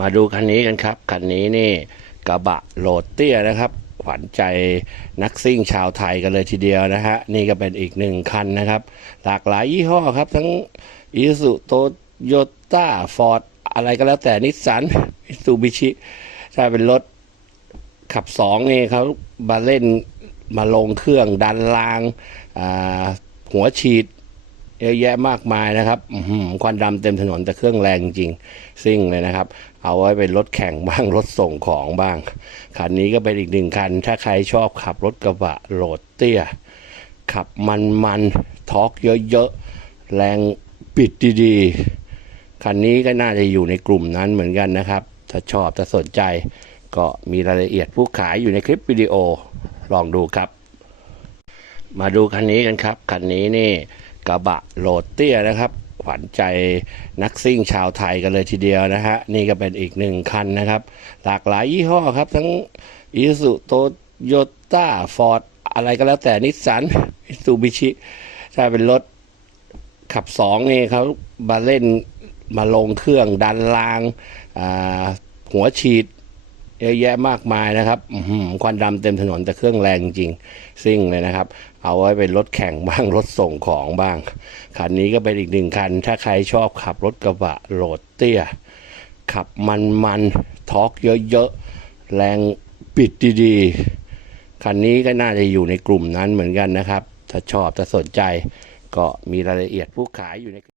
มาดูคันนี้กันครับ คันนี้นี่กระบะโหลดเตี้ยนะครับ ขวัญใจนักซิ่งชาวไทยกันเลยทีเดียวนะฮะ นี่ก็เป็นอีกหนึ่งคันนะครับ หลากหลายยี่ห้อครับ ทั้งอีสุโตโยต้าฟอร์ดอะไรก็แล้วแต่นิสสันมิซูบิชิถ้าเป็นรถขับสองนี่เขามาเล่นมาลงเครื่องดันราง หัวฉีด เยอะแยะมากมายนะครับควันดำเต็มถนนแต่เครื่องแรงจริงซิ่งเลยนะครับ เอาไว้เป็นรถแข่งบ้างรถส่งของบ้าง คันนี้ก็เป็นอีกหนึ่งคัน ถ้าใครชอบขับรถกระบะโหลดเตี้ย ขับมันมันทอร์กเยอะๆ แรงปิดดีๆ คันนี้ก็น่าจะอยู่ในกลุ่มนั้นเหมือนกันนะครับ ถ้าชอบถ้าสนใจก็มีรายละเอียดผู้ขายอยู่ในคลิปวิดีโอลองดูครับ มาดูคันนี้กันครับ คันนี้นี่ กระบะโหลดเตี้ยนะครับ ขวัญใจนักซิ่งชาวไทยกันเลยทีเดียวนะฮะ นี่ก็เป็นอีกหนึ่งคันนะครับ หลากหลายยี่ห้อครับ ทั้งอีสุโตโยต้าฟอร์ดอะไรก็แล้วแต่นิสสันมิซูบิชิถ้าเป็นรถขับสองนี่เขามาเล่นมาลงเครื่องดันราง หัวฉีด เยอะแยะมากมายนะครับควันดำเต็มถนนแต่เครื่องแรงจริงซิ่งเลยนะครับ เอาไว้เป็นรถแข่งบ้างรถส่งของบ้าง คันนี้ก็เป็นอีกหนึ่งคัน ถ้าใครชอบขับรถกระบะโหลดเตี้ย ขับมันมันๆทอร์กเยอะๆ แรงปิดดีๆ คันนี้ก็น่าจะอยู่ในกลุ่มนั้นเหมือนกันนะครับ ถ้าชอบถ้าสนใจก็มีรายละเอียดผู้ขายอยู่ใน